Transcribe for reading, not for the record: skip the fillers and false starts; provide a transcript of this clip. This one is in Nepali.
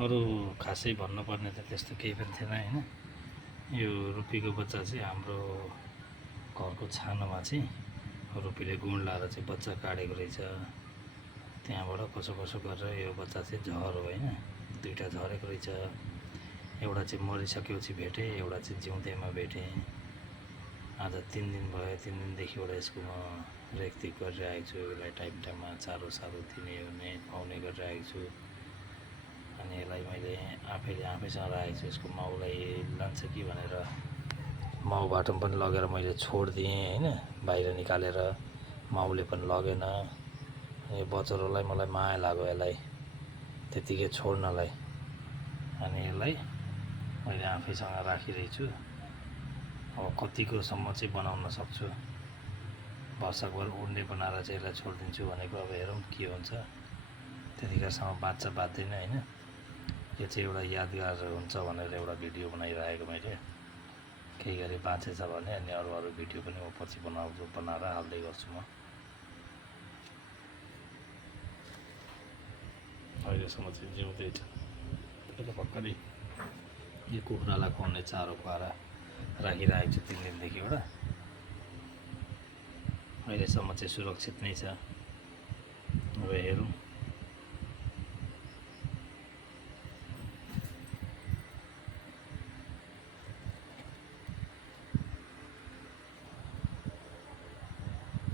अरू खासै भन्नुपर्ने त त्यस्तो केही पनि थिएन हैन। यो रुपीको बच्चा चाहिँ हाम्रो घरको छानामा चाहिँ रुपीले गुण लाएर चाहिँ बच्चा काटेको रहेछ। त्यहाँबाट कसो कसो गरेर यो बच्चा चाहिँ झऱ्यो हैन। दुईवटा झरेको रहेछ। एउटा चाहिँ मरिसकेपछि भेटेँ, एउटा चाहिँ जिउँदैमा भेटेँ। आज 3 दिन भयो। 3 दिनदेखिबाट यसको म रेखदेख गरिरहेको छु। यसलाई टाइम टाइममा चारो सारो दिने ओर्ने खुवाउने गरिरहेको छु। अनि यसलाई मैले आफैसँग राखेको छु। यसको माउलाई लान्छ कि भनेर माउबाट पनि लगेर मैले छोडिदिएँ हैन, बाहिर निकालेर। माउले पनि लगेन। यो बचरोलाई मलाई माया लाग्यो यसलाई त्यतिकै छोड्नलाई। अनि यसलाई मैले आफैसँग राखिरहेको छु। अब कतिकोसम्म चाहिँ बनाउन सक्छु, वर्षभर उड्ने बनाएर चाहिँ यसलाई छोडिदिन्छु भनेको। अब हेरौँ के हुन्छ। त्यतिखेरसम्म बाँच्छ बाँच्दैन हैन। यो चाहिँ एउटा यादगार हुन्छ भनेर एउटा भिडियो बनाइरहेको मैले। केही गरी बाँचेछ भने अनि अरू भिडियो पनि म पछि बनाएर हाल्दै गर्छु म। अहिलेसम्म चाहिँ जिउँदै छ। त्यसले भर्खरै यो कुखुरालाई खुवाउने चारो खुवाएर राखिरहेको छु 3 दिनदेखिबाट। अहिलेसम्म चाहिँ सुरक्षित नै छ। अब हेरौँ